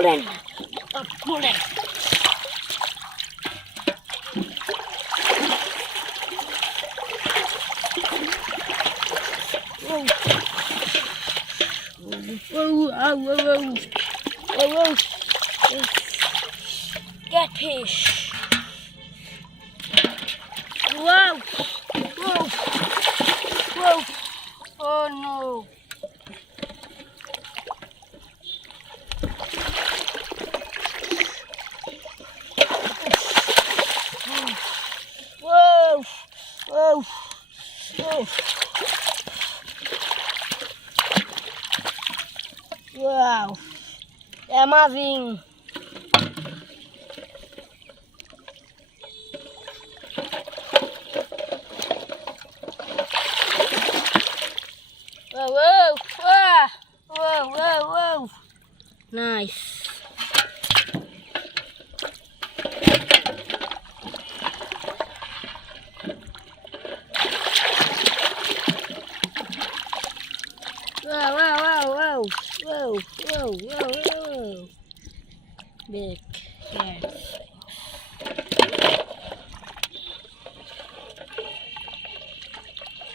Golden. Golden. Whoa. Whoa, whoa, whoa, whoa, whoa. Catfish. Whoa. Whoa. Whoa. Oh no. Whoa. Whoa. Whoa. Wow. É Marvin. Whoa, whoa, whoa, whoa, whoa, whoa. Nice. Whoa, whoa, whoa, whoa, whoa, whoa, whoa, whoa. Big cats.